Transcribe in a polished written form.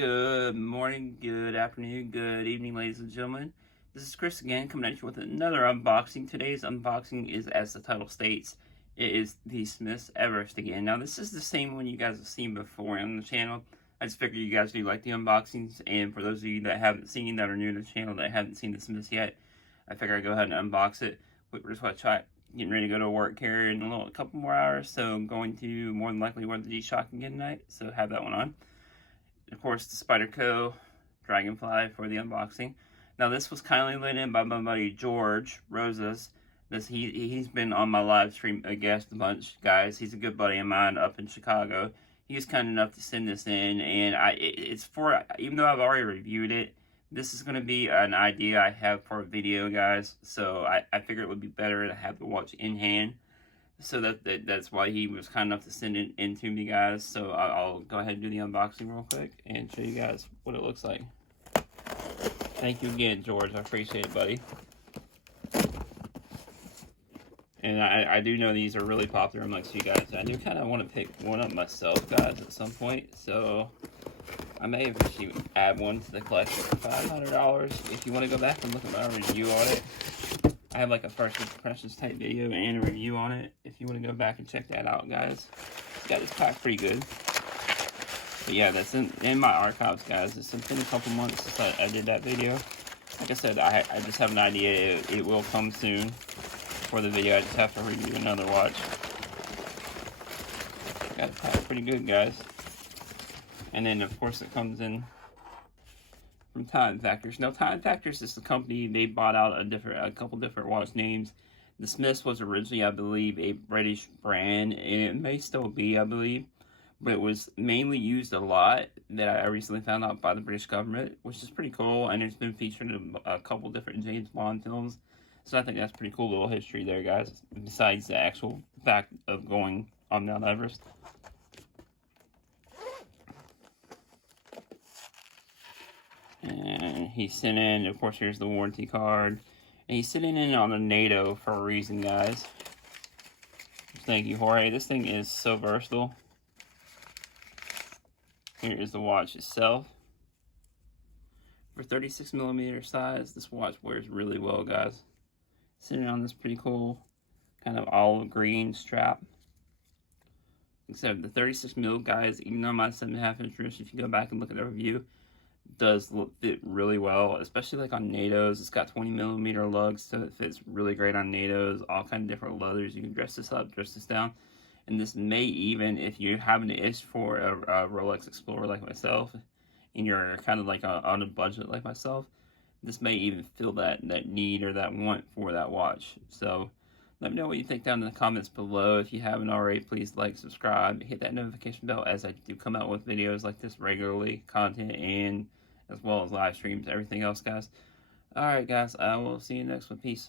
Good morning, good afternoon, good evening, ladies and gentlemen. This is Chris again, coming at you with another unboxing. Today's unboxing is, as the title states, it is the Smith's Everest again. Now, this is the same one you guys have seen before on the channel. I just figured you guys do like the unboxings, and for those of you that haven't seen, that are new to the channel, that haven't seen the Smith's yet, I figured I'd go ahead and unbox it. We're just going to try getting ready to go to work here in a couple more hours, so I'm going to more than likely wear the G-Shock again tonight, so have that one on. Of course, the Spyderco Dragonfly for the unboxing. Now, this was kindly let in by my buddy George Rosas. He's been on my live stream a guest a bunch, guys. He's a good buddy of mine up in Chicago. He was kind enough to send this in, and it's for, even though I've already reviewed it, this is going to be an idea I have for a video, guys. So I figured it would be better to have the watch in hand. So that's why he was kind enough to send it in to me, guys. So I'll go ahead and do the unboxing real quick and show you guys what it looks like. Thank you again, George. I appreciate it, buddy. And I do know these are really popular amongst you guys. I do kind of want to pick one up myself, guys, at some point. So I may actually add one to the collection for $500 if you want to go back and look at my review on it. I have like a first impressions type video and a review on it if you want to go back and check that out, guys. It's got this pack pretty good. But yeah, that's in my archives, guys. It's been a couple months since I did that video. Like I said, I just have an idea. It will come soon for the video. I just have to review another watch. Got it packed pretty good, guys. And then, of course, it comes in from Time Factors. Now, Time Factors is the company. They bought out a couple different watch names. The Smiths was originally, I believe, a British brand, and it may still be, I believe, but it was mainly used a lot that I recently found out by the British government, which is pretty cool, and it's been featured in a couple different James Bond films. So I think that's pretty cool little history there, guys, besides the actual fact of going on Mount Everest. And he sent in, of course, here's the warranty card. And he's sitting in on a NATO for a reason, guys. Thank you, Jorge. This thing is so versatile. Here is the watch itself. For 36mm size, this watch wears really well, guys. Sitting on this pretty cool kind of olive green strap. Except the 36mm, guys, even on my 7.5-inch wrist, if you go back and look at the review, does fit really well, especially like on NATOs. It's got 20mm lugs, so it fits really great on NATOs. All kind of different leathers. You can dress this up, dress this down, and this may even, if you're having an itch for a Rolex Explorer like myself, and you're kind of like on a budget like myself, this may even fill that need or that want for that watch. So let me know what you think down in the comments below. If you haven't already, please like, subscribe, hit that notification bell, as I do come out with videos like this regularly, content, and as well as live streams, everything else, guys. Alright, guys, I will see you next one. Peace.